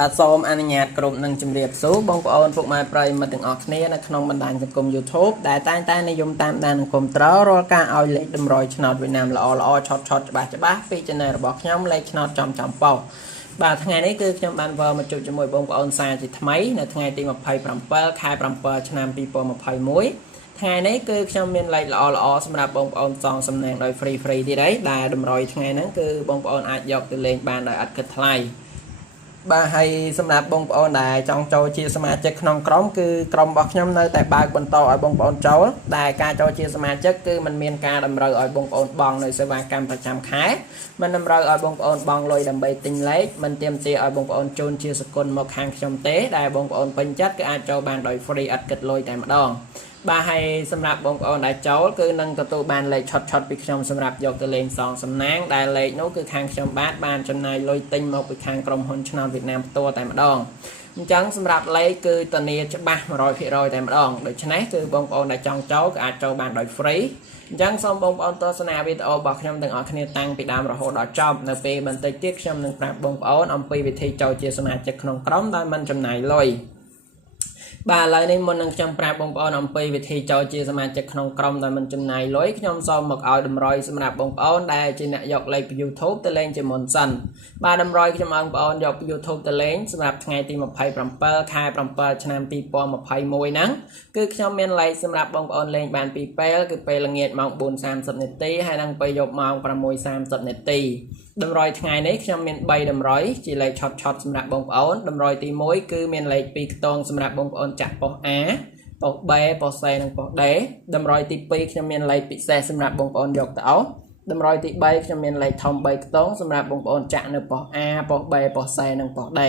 បាទសូមអនុញ្ញាតគ្រប់នឹងជម្រាបសួរបងប្អូនពុកម៉ែប្រិយមិត្តទាំងអស់គ្នានៅក្នុងបណ្ដាញសង្គម YouTube ដែលតែងតែនិយមតាមដាននិងគាំទ្ររាល់ការឲ្យលេខតម្រុយឆ្នោតវៀតណាមល្អឆតច្បាស់ពី Channel របស់ខ្ញុំលេខឆ្នោតចំប៉ោះបាទថ្ងៃនេះគឺខ្ញុំបានវិលមកជួបជាមួយបងប្អូនសាជាថ្មីនៅថ្ងៃទី27ខែ7ឆ្នាំ2021ថ្ងៃនេះគឺខ្ញុំមានលេខល្អសម្រាប់បងប្អូនសងសំណាងដោយ free ទៀតហើយដែលតម្រុយថ្ងៃហ្នឹងគឺបងប្អូនអាចយកទៅលេងបានដោយអត់គិតថ្លៃបាទហើយសម្រាប់បងប្អូនដែលចង់ចូលជាសមាជិកក្នុងក្រុមគឺក្រុមរបស់ខ្ញុំនៅតែបើកបន្តឲ្យបងប្អូនចូលដែលការចូលជាសមាជិកគឺมันមានការតម្រូវឲ្យបងប្អូនបង់នៅសេវាកម្មប្រចាំខែมันតម្រូវឲ្យបងប្អូនបង់លុយដើម្បីទិញលេខมันទាមទារឲ្យបងប្អូនជូនជាសកលមកខាងខ្ញុំទេដែលបងប្អូនពេញចិត្តគឺអាចចូលបានដោយ free អត់គិតលុយតែម្ដងបាទហើយសម្រាប់បងប្អូនដែលចូលគឺនឹងទទួលបានលេខឆុតពីខ្ញុំសម្រាប់យកទៅលេងសងសំណាងដែលលេខនោះគឺខាងខ្ញុំបានចំណាយលុយទិញមកពីខាងក្រុមហ៊ុនឆ្នោតវៀតណាមផ្ទាល់តែម្ដងអញ្ចឹងសម្រាប់លេខគឺធានាច្បាស់ 100% តែម្ដងដូច្នេះគឺបងប្អូនដែលចង់ចូលក៏អាចចូលបានដោយ free អញ្ចឹងសូមបងប្អូនទស្សនាវីដេអូរបស់ខ្ញុំទាំងអស់គ្នាតាំងពីដើមរហូតដល់ចប់នៅពេលបន្តិចទៀតខ្ញុំនឹងប្រាប់បងប្អូនអំពីវិធីចូលជាសមាជិកក្នុងក្រុមដោយមិនចំណាយលុយបាទឥឡូវនេះមុននឹងខ្ញុំប្រាប់បងប្អូនអំពីវិធីចូលជាសមាជិកក្នុងក្រុមដោយមិនចំណាយលុយខ្ញុំសូមមកឲ្យតម្រុយសម្រាប់បងប្អូនដែលជាអ្នកយកលេខពី YouTube ទៅលេងជាមុនសិនបាទតម្រុយខ្ញុំឲ្យបងប្អូនយកពី YouTube ទៅលេងសម្រាប់ថ្ងៃទី27ខែ7ឆ្នាំ2021ហ្នឹងគឺខ្ញុំមានលេខសម្រាប់បងប្អូនលេងបានពីរពេលគឺពេលល្ងាចម៉ោង 4:30 នាទីហើយនិងពេលយប់ម៉ោង 6:30 នាទីតម្រុយថ្ងៃនេះខ្ញុំមាន3តម្រុយជាលេខឆុតសម្រាប់បងប្អូនតម្រុយទី1គឺមានលេខ2ខ្ទងសម្រាប់បងប្អូនចាក់ប៉ុស A ប៉ុស B ប៉ុស C និងប៉ុស D តម្រុយទី2ខ្ញុំមានលេខពិសេសសម្រាប់បងប្អូនយកទៅអោសតម្រុយទី3ខ្ញុំមានលេខធំ3ខ្ទងសម្រាប់បងប្អូនចាក់នៅប៉ុស A ប៉ុស B ប៉ុស C និងប៉ុស D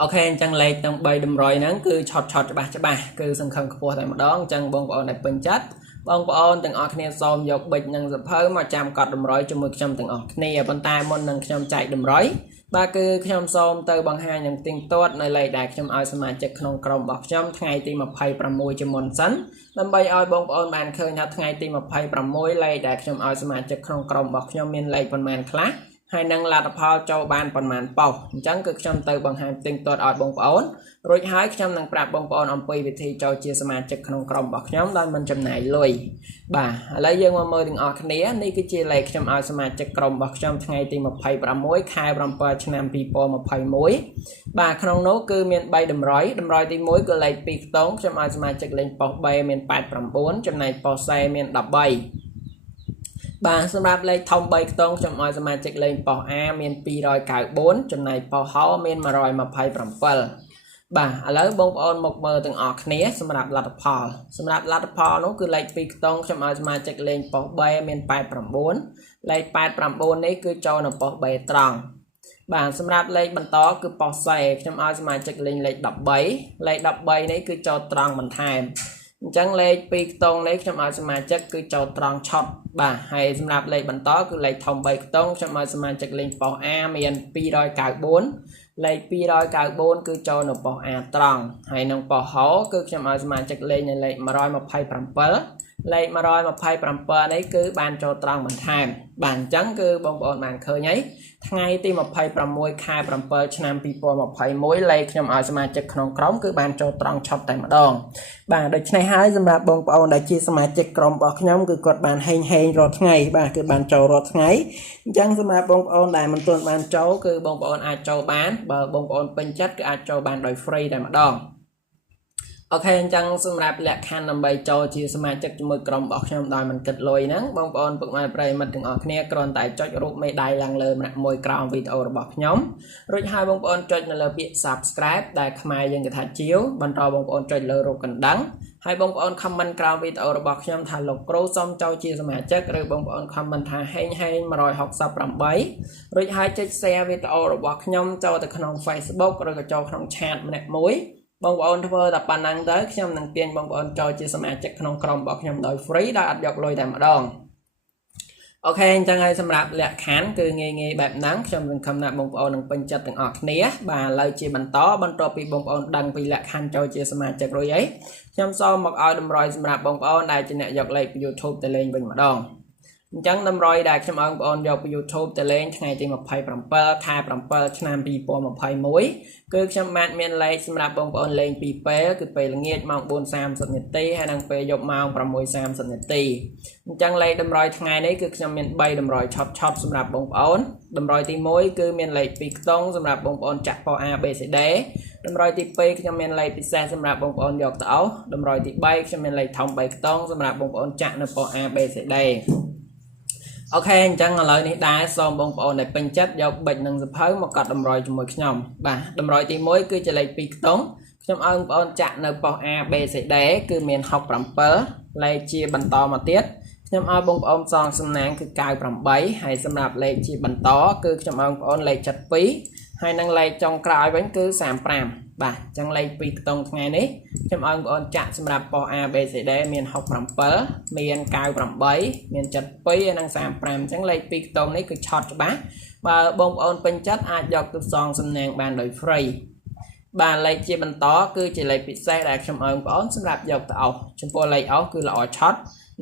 អូខេអញ្ចឹងលេខទាំង3តម្រុយហ្នឹងគឺឆុតច្បាស់គឺសង្ឃឹមខ្ពស់តែម្ដងអញ្ចឹងបងប្អូនដែលពេញចិត្តបងប្អូនទាំងអស់គ្នាសូមយកប៊ិចនិងសភៅមកចាំកត់តម្រុយជាមួយខ្ញុំទាំងអស់គ្នាប៉ុន្តែមុននឹងខ្ញុំចែកតម្រុយបាទគឺខ្ញុំសូមទៅបង្ហាញនឹងទៀងទាត់នៅលេខដែលខ្ញុំឲ្យសមាជិកក្នុងក្រុមរបស់ខ្ញុំថ្ងៃទី26ជាមុនសិនដើម្បីឲ្យបងប្អូនបានឃើញថាថ្ងៃទី26លេខដែលខ្ញុំឲ្យសមាជិកក្នុងក្រុមរបស់ខ្ញុំមានលេខប៉ុន្មានខ្លះហើយនឹងលទ្ធផលចូលបានប៉ុន្មានប៉ុសអញ្ចឹងគឺខ្ញុំទៅបង្ហាញទៀងទាត់ឲ្យបងប្អូនរួចហើយខ្ញុំនឹងប្រាប់បងប្អូនអំពីវិធីចូលជាសមាជិកក្នុងក្រុមរបស់ខ្ញុំដោយមិនចំណាយលុយបាទឥឡូវយើងមកមើលទាំងអស់គ្នានេះគឺជាលេខខ្ញុំឲ្យសមាជិកក្រុមរបស់ខ្ញុំថ្ងៃទី26ខែ7ឆ្នាំ2021បាទក្នុងនោះគឺមាន3តម្រុយទី1គឺលេខ2ខ្ទងខ្ញុំឲ្យសមាជិកលេងប៉ុស B មាន89ចំណែកប៉ុស C មាន13បាទសម្រាប់លេខធំ3ខ្ទងខ្ញុំឲ្យសមាជិកលេងប៉ុស A មាន294ចំណែកប៉ុស H មាន127បាទឥឡូវបងប្អូនមកមើលទាំងអស់គ្នាសម្រាប់លទ្ធផលនោះគឺលេខ2ខ្ទងខ្ញុំឲ្យសមាជិកលេងប៉ុស B មាន89លេខ89នេះគឺចូលនៅប៉ុស B ត្រង់បាទសម្រាប់លេខបន្តគឺប៉ុស C ខ្ញុំឲ្យសមាជិកលេងលេខ13លេខ13នេះគឺចូលត្រង់បន្ថែមអញ្ចឹងលេខ2ខ្ទងនេះខ្ញុំឲ្យសមាជិកគឺចូលត្រង់ឆុតបាទហើយសម្រាប់លេខបន្តគឺលេខធំ3ខ្ទងខ្ញុំឲ្យសមាជិកលេងប៉ុស A មាន294លេខ294គឺចូលនៅប៉ុស A ត្រង់ហើយនឹងប៉ុស H គឺខ្ញុំឲ្យសមាជិកលេងនៅលេខ127លេខ127នេះគឺបានចូលត្រង់បន្ថែមបាទអញ្ចឹងគឺបងប្អូនបានឃើញហើយថ្ងៃទី26ខែ7ឆ្នាំ2021លេខខ្ញុំឲ្យសមាជិកក្នុងក្រុមគឺបានចូលត្រង់ឆុតតែម្ដងបាទដូច្នេះហើយសម្រាប់បងប្អូនដែលជាសមាជិកក្រុមរបស់ខ្ញុំគឺគាត់បានហេងរាល់ថ្ងៃបាទគឺបានចូលរាល់ថ្ងៃអញ្ចឹងសម្រាប់បងប្អូនដែលមិនទាន់បានចូលគឺបងប្អូនអាចចូលបានបើបងប្អូនពេញចិត្តគឺអាចចូលបានដោយ free តែម្ដងអូខេអញ្ចឹងសម្រាប់លក្ខខណ្ឌដើម្បីចូលជាសមាជិកជាមួយក្រុមរបស់ខ្ញុំដោយមិនគិតលុយហ្នឹងបងប្អូនពុកម៉ែប្រិយមិត្តទាំងអស់គ្នាគ្រាន់តែចុចរូបមេដៃឡើងលើម្នាក់មួយក្រោមវីដេអូរបស់ខ្ញុំរួចហើយបងប្អូនចុចនៅលើពាក្យ Subscribe ដែលខ្មែរយើងគេថាជាវបន្តបងប្អូនចុចលើរូបកណ្ដឹងហើយបងប្អូន comment ក្រោមវីដេអូរបស់ខ្ញុំថាលោកគ្រូសូមចូលជាសមាជិកឬបងប្អូន comment ថាហេង168រួចហើយចុច share វីដេអូរបស់ខ្ញុំចូលទៅក្នុង Facebook ឬក៏ចូលក្នុង chat ម្នាក់មួយបងប្អូនធ្វើតែប៉ុណ្ណឹងទៅខ្ញុំនឹងទាញបងប្អូនចូលជាសមាជិកក្នុងក្រុមរបស់ខ្ញុំដោយ free ដោយអត់យកលុយតែម្ដងអូខេអញ្ចឹងហើយសម្រាប់លក្ខខណ្ឌគឺងាយបែបហ្នឹងខ្ញុំសង្ឃឹមថាបងប្អូននឹងពេញចិត្តទាំងអស់គ្នាបាទឥឡូវជាបន្តបន្ទាប់ពីបងប្អូនដឹងពីលក្ខខណ្ឌចូលជាសមាជិករួចហើយខ្ញុំសូមមកឲ្យតម្រុយសម្រាប់បងប្អូនដែលជាអ្នកយកលេខពី YouTube ទៅលេងវិញម្ដង chẳng đâm rồi đại trong ông bọn dọc YouTube từ lên ngày thì một phẩy khaiឆ្នាំ2021គឺខ្ញុំបានមានលេខសម្រាប់បងប្អូនលេង2ពេលគឺពេលល្ងាចម៉ោង 4:30 នាទីហើយនិងពេលយប់ម៉ោង 6:30 នាទីអញ្ចឹងលេខតម្រុយថ្ងៃនេះគឺខ្ញុំមាន3តម្រុយឆត់សម្រាប់បងប្អូនតម្រុយទី1គឺមានលេខ2ខ្ទង់សម្រាប់បងប្អូនចាក់ពណ៌ A B C D តម្រុយទី2ខ្ញុំមានលេខពិសេសសម្រាប់បងប្អូនយកទៅអោសតម្រុយទី3ខ្ញុំមានលេខធំ3ខ្ទង់សម្រាប់បងប្អូនចាក់នៅពណ៌ A B C Dអូខេអញ្ចឹងឥឡូវនេះដែរសូមបងប្អូនដែលពេញចិត្តយកប៊ិចនិងសភៅមកកត់តម្រុយជាមួយខ្ញុំបាទតម្រុយទី1គឺជាលេខ2ខ្ទង់ខ្ញុំឲ្យបងប្អូនចាក់នៅប៉ុស្តិ៍ A B C D គឺមាន67លេខជាបន្តមកទៀតខ្ញុំឲ្យបងប្អូនសងសំណាងគឺ98ហើយសម្រាប់លេខជាបន្តគឺខ្ញុំឲ្យបងប្អូនលេខ72ហើយនឹងលេខចុងក្រោយវិញគឺ35បាទអញ្ចឹងលេខ2ខ្ទង់ថ្ងៃនេះខ្ញុំឲ្យបងប្អូនចាក់សម្រាប់ប៉ុស្តិ៍ A B C D មាន67មាន98មាន72ហើយនិង35អញ្ចឹងលេខ2ខ្ទង់នេះគឺឆត់ច្បាស់បើបងប្អូនពេញចិត្តអាចយកទៅសងសំណាងបានដោយ free បាទលេខជាបន្តគឺជាលេខពិសេសដែលខ្ញុំឲ្យបងប្អូនសម្រាប់យកទៅអោសចំពោះលេខអោសគឺល្អឆត់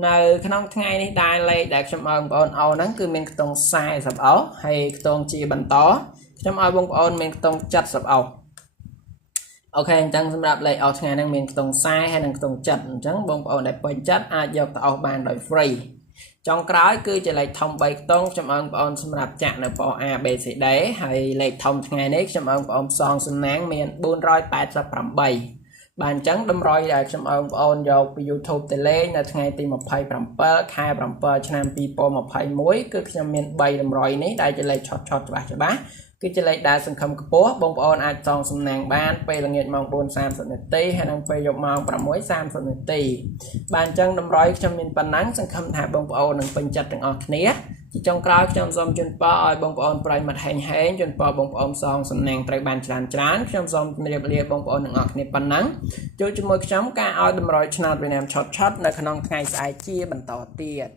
នៅក្នុងថ្ងៃនេះដែរលេខដែលខ្ញុំឲ្យបងប្អូនអោសហ្នឹងគឺមានខ្ទង់40អោសហើយខ្ទង់ជាបន្តខ្ញុំឲ្យបងប្អូនមានខ្ទង់70អោសអូខេអញ្ចឹងសម្រាប់លេខអោសថ្ងៃហ្នឹងមានខ្ទង់40ហើយនិងខ្ទង់70អញ្ចឹងបងប្អូនដែលពេញចិត្តអាចយកទៅអោសបានដោយ free ចុងក្រោយគឺជាលេខធំ3ខ្ទង់ខ្ញុំឲ្យបងប្អូនសម្រាប់ចាក់នៅប៉ុស្តិ៍ A B C D ហើយលេខធំថ្ងៃនេះខ្ញុំឲ្យបងប្អូនផ្សងសំណាងមាន488បាទអញ្ចឹងតម្រុយដែលខ្ញុំឲ្យបងប្អូនយកពី YouTube ទៅលេងនៅថ្ងៃទី27ខែ7ឆ្នាំ2021គឺខ្ញុំមាន3តម្រុយនេះដែលជាលេខឆត់ច្បាស់គឺជាលេខដែលសង្ឃឹមខ្ពស់បងប្អូនអាចសងសំណាងបានពេលល្ងាចម៉ោង 4:30 នាទីហើយនិងពេលយប់ម៉ោង 6:30 នាទីបាទអញ្ចឹងតម្រុយខ្ញុំមានប៉ុណ្ណឹងសង្ឃឹមថាបងប្អូននឹងពេញចិត្តទាំងអស់គ្នាជាចុងក្រោយខ្ញុំសូមជូនពរឲ្យបងប្អូនប្រិយមិត្តហេងជូនពរបងប្អូនសងសំណាងត្រូវបានច្រើនខ្ញុំសូមជម្រាបលាបងប្អូនទាំងអស់គ្នាប៉ុណ្ណឹងជួបជាមួយខ្ញុំការឲ្យតម្រុយឆ្នោតវៀតណាមឆត់នៅក្នុងថ្ងៃស្អែកជាបន្តទៀត